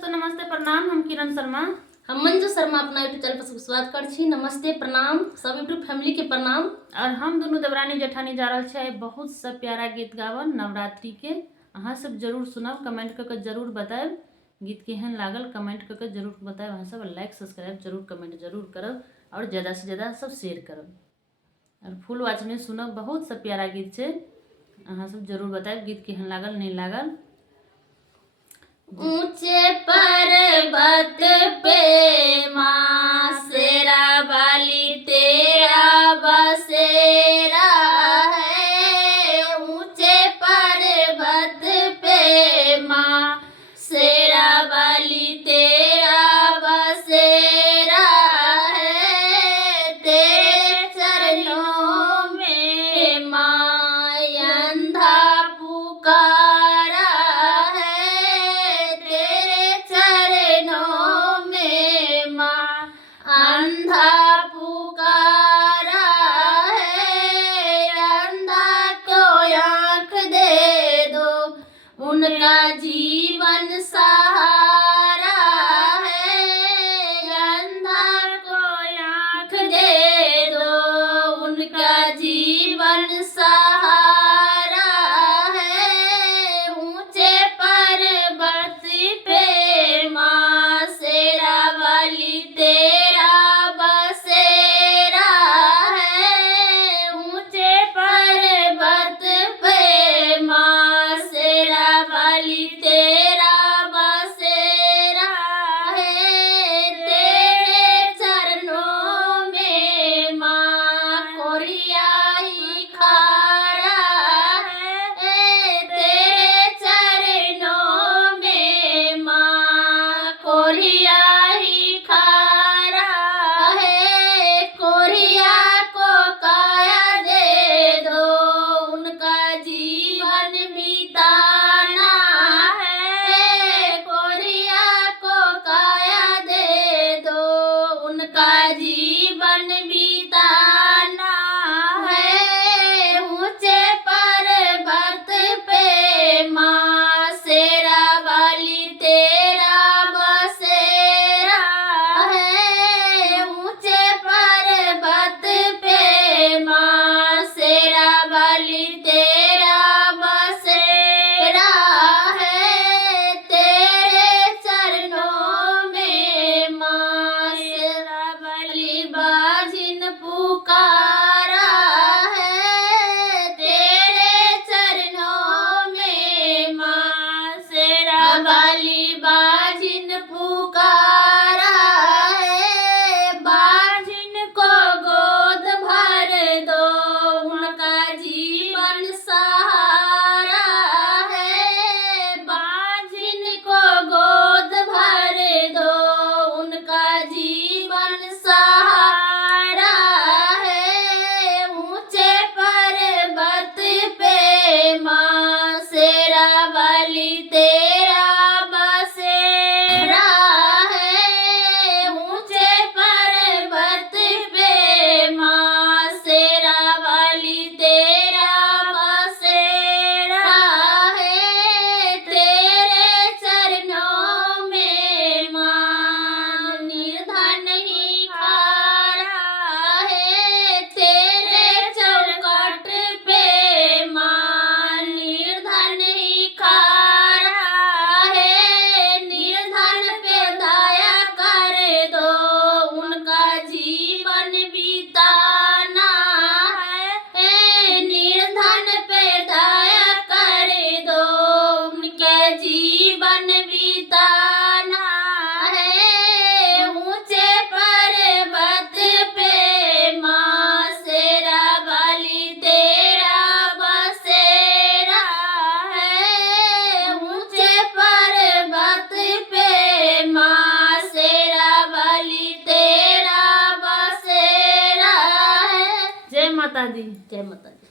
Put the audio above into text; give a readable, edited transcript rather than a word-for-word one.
दोस्तों नमस्ते प्रणाम। हम किरण शर्मा हम मंजू शर्मा अपना यूट्यूब चैनल पर स्वागत कर छी। नमस्ते प्रणाम सब यूट्यूब फैमिली के प्रणाम। और हम दोनों देवरानी जेठानी जा रहा है बहुत सा प्यारा गीत गावन नवरात्रि के। अहाँ सब जरूर सुनब, कमेंट करके जरूर बताएब गीत केहन लागल, कमेंट करके जरूर बताएब। अहाँ सब लाइक सब्सक्राइब जरूर कमेंट जरूर करब और ज़्यादा से ज़्यादा सब शेयर करब और फुल वॉच में सुनब। बहुत सा प्यारा गीत है, अहाँ सब जरूर बताएब गीत केहन लागल नहीं लागल। ऊंचे पर्वत पे माँ शेरा वाली तेरा बसेरा है। ऊंचे पर्वत पे माँ शेरा वाली तेरा बसेरा है। तेरे चरणों में माँ अंधा पुकारा है। तेरे चरणों में माँ अंधा पुकारा है। अंधा को आँख दे दो, उनका जीवन सहारा है। अंधा को आँख दे दो, उनका जीवन सहारा है। ऊंचे पर्वत पे माँ शेरा वाली तेरा बसेरा है। ऊंचे पर्वत पे माँ शेरा वाली तेरा बसेरा है। तेरे चरणों में माँ कोरियाई खारा है। तेरे चरणों में माँ कोरियाई खारा है। कोरिया को काया दे दो, उनका जीवन बिताना है। कोरिया को काया दे दो, उनका जीवन बिताना है। ऊंचे पर्वत पे माँ शेरा वाली तेरा बसेरा है। ऊंचे पर्वत पे माँ शेरा वाली तेरा बसेरा है। तेरे चरणों में माँ शेरा वाली बाजिन पुकारा है। तेरे चरणों में माँ शेरा वाली बाजिन पुकारा है। बाजिन को गोद भर दो, उनका जीवन सहारा है। बाजिन को गोद भर दो, उनका जीवन सहारा है। ऊंचे पर्वत पे माँ शेरा वाली तेरा बसेरा है। ऊंचे पर्वत पे माँ शेरा वाली तेरा बसेरा है। तेरे चरणों में माँ निर्धन ही खारा है। तेरे चौखट पे माँ निर्धन ही खारा है। निर्धन पे दया कर दो, उनका जीवन बिताना है। निर्धन पे दया कर दो, उनके जीवन बिताना है। ऊंचे पर्वत पे माँ शेरा वाली तेरा बसेरा है। ऊंचे पर्वत पे माँ शेरा वाली तेरा बसेरा है। जय माता दी। जय माता दी।